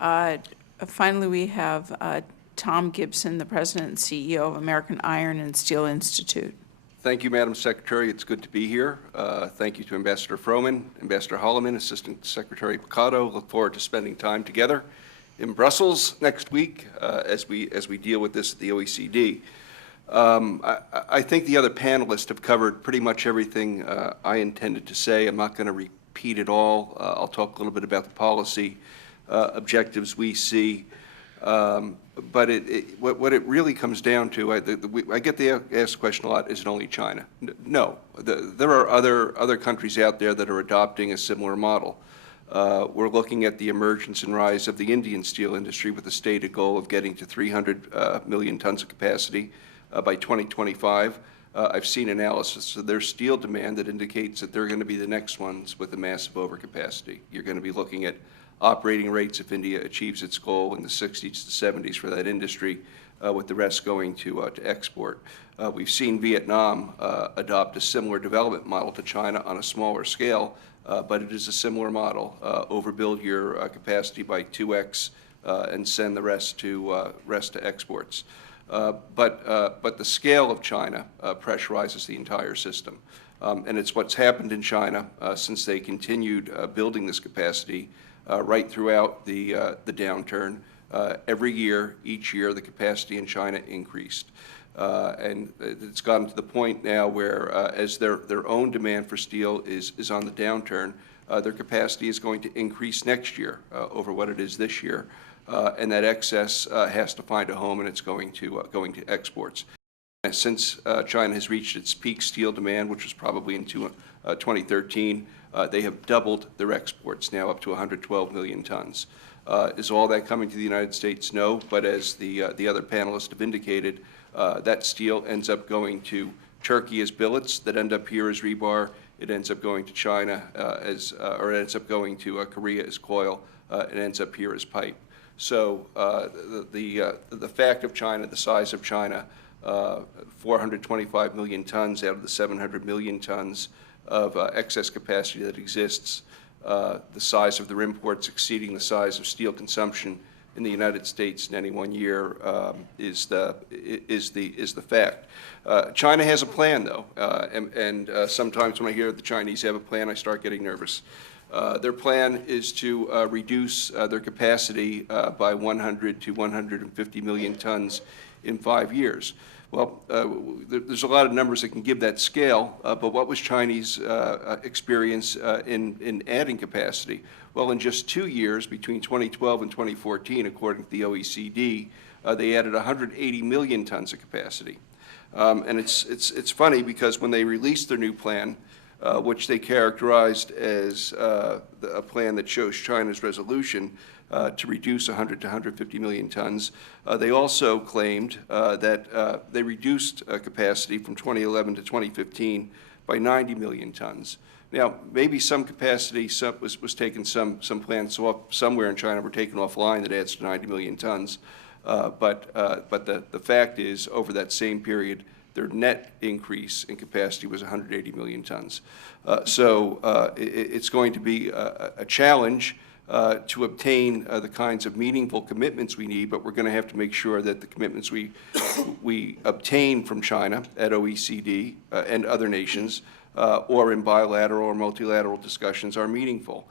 Uh, Finally, we have Tom Gibson, the President and CEO of American Iron and Steel Institute. Thank you, Madam Secretary. It's good to be here. Thank you to Ambassador Froman, Ambassador Holloman, Assistant Secretary Picado. Look forward to spending time together in Brussels next week as we deal with this at the OECD. I think the other panelists have covered pretty much everything I intended to say. I'm not going to repeat it all. I'll talk a little bit about the policy objectives we see. But what it really comes down to, I get the asked question a lot, is it only China? No. There are other countries out there that are adopting a similar model. We're looking at the emergence and rise of the Indian steel industry with a stated goal of getting to 300 million tons of capacity by 2025. I've seen analysis of their steel demand that indicates that they're going to be the next ones with a massive overcapacity. You're going to be looking at operating rates if India achieves its goal in the 60s to 70s for that industry, with the rest going to export. We've seen Vietnam adopt a similar development model to China on a smaller scale, but it is a similar model. Overbuild your capacity by 2x and send the rest to exports. But the scale of China pressurizes the entire system. And it's what's happened in China since they continued building this capacity right throughout the downturn. Every year, each year, the capacity in China increased. And it's gotten to the point now where as their own demand for steel is on the downturn, their capacity is going to increase next year over what it is this year. And that excess has to find a home, and it's going to exports. And since China has reached its peak steel demand, which was probably in 2013, they have doubled their exports, now up to 112 million tons. Is all that coming to the United States? No, but as the other panelists have indicated, that steel ends up going to Turkey as billets, that end up here as rebar. It ends up going to China or it ends up going to Korea as coil. It ends up here as pipe. So the fact of China, the size of China, 425 million tons out of the 700 million tons of excess capacity that exists, the size of their imports exceeding the size of steel consumption in the United States in any one year is the fact. China has a plan, though, and sometimes when I hear the Chinese have a plan, I start getting nervous. Their plan is to reduce their capacity by 100 to 150 million tons in 5 years. Well, there's a lot of numbers that can give that scale, but what was Chinese experience in adding capacity? Well, in just 2 years, between 2012 and 2014, according to the OECD, they added 180 million tons of capacity. And it's funny because when they released their new plan, which they characterized as a plan that shows China's resolution to reduce 100 to 150 million tons. They also claimed that they reduced capacity from 2011 to 2015 by 90 million tons. Now, maybe some capacity was taken, some plants off somewhere in China were taken offline that adds to 90 million tons. But the fact is, over that same period, their net increase in capacity was 180 million tons. So it's going to be a challenge to obtain the kinds of meaningful commitments we need, but we're going to have to make sure that the commitments we obtain from China at OECD and other nations or in bilateral or multilateral discussions are meaningful.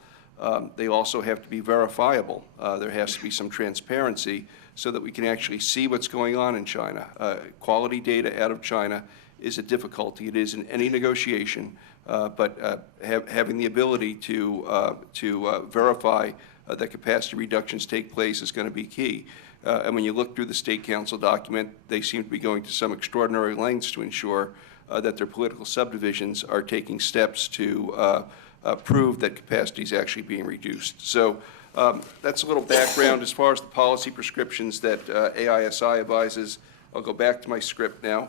They also have to be verifiable. There has to be some transparency so that we can actually see what's going on in China. Quality data out of China is a difficulty. It is in any negotiation, but having the ability to verify that capacity reductions take place is going to be key. And when you look through the State Council document, they seem to be going to some extraordinary lengths to ensure that their political subdivisions are taking steps to prove that capacity is actually being reduced. So that's a little background as far as the policy prescriptions that AISI advises. I'll go back to my script now.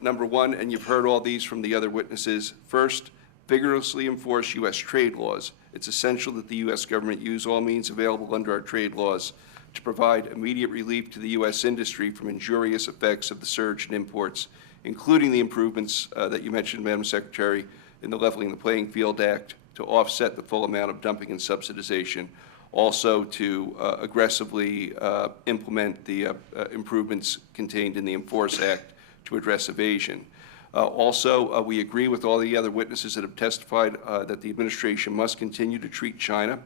Number one, and you've heard all these from the other witnesses, first, vigorously enforce U.S. trade laws. It's essential that the U.S. government use all means available under our trade laws to provide immediate relief to the U.S. industry from injurious effects of the surge in imports, including the improvements that you mentioned, Madam Secretary, in the Leveling the Playing Field Act to offset the full amount of dumping and subsidization. also to aggressively implement the improvements contained in the Enforce Act to address evasion. Also, we agree with all the other witnesses that have testified that the administration must continue to treat China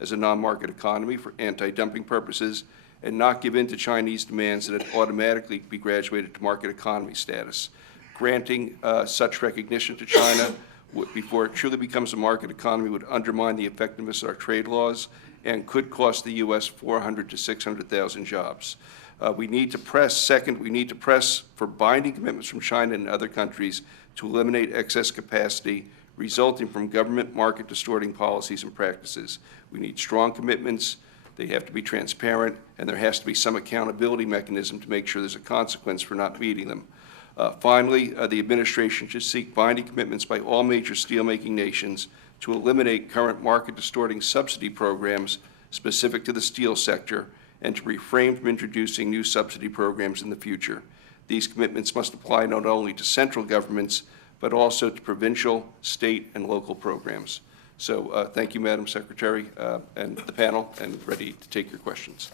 as a non-market economy for anti-dumping purposes and not give in to Chinese demands that it automatically be graduated to market economy status. Granting such recognition to China before it truly becomes a market economy would undermine the effectiveness of our trade laws and could cost the U.S. 400,000 to 600,000 jobs. We need to press for binding commitments from China and other countries to eliminate excess capacity resulting from government market distorting policies and practices. We need strong commitments. They have to be transparent, and there has to be some accountability mechanism to make sure there's a consequence for not meeting them. Finally, the administration should seek binding commitments by all major steelmaking nations to eliminate current market-distorting subsidy programs specific to the steel sector and to refrain from introducing new subsidy programs in the future. These commitments must apply not only to central governments, but also to provincial, state, and local programs. So thank you, Madam Secretary, and the panel, and ready to take your questions.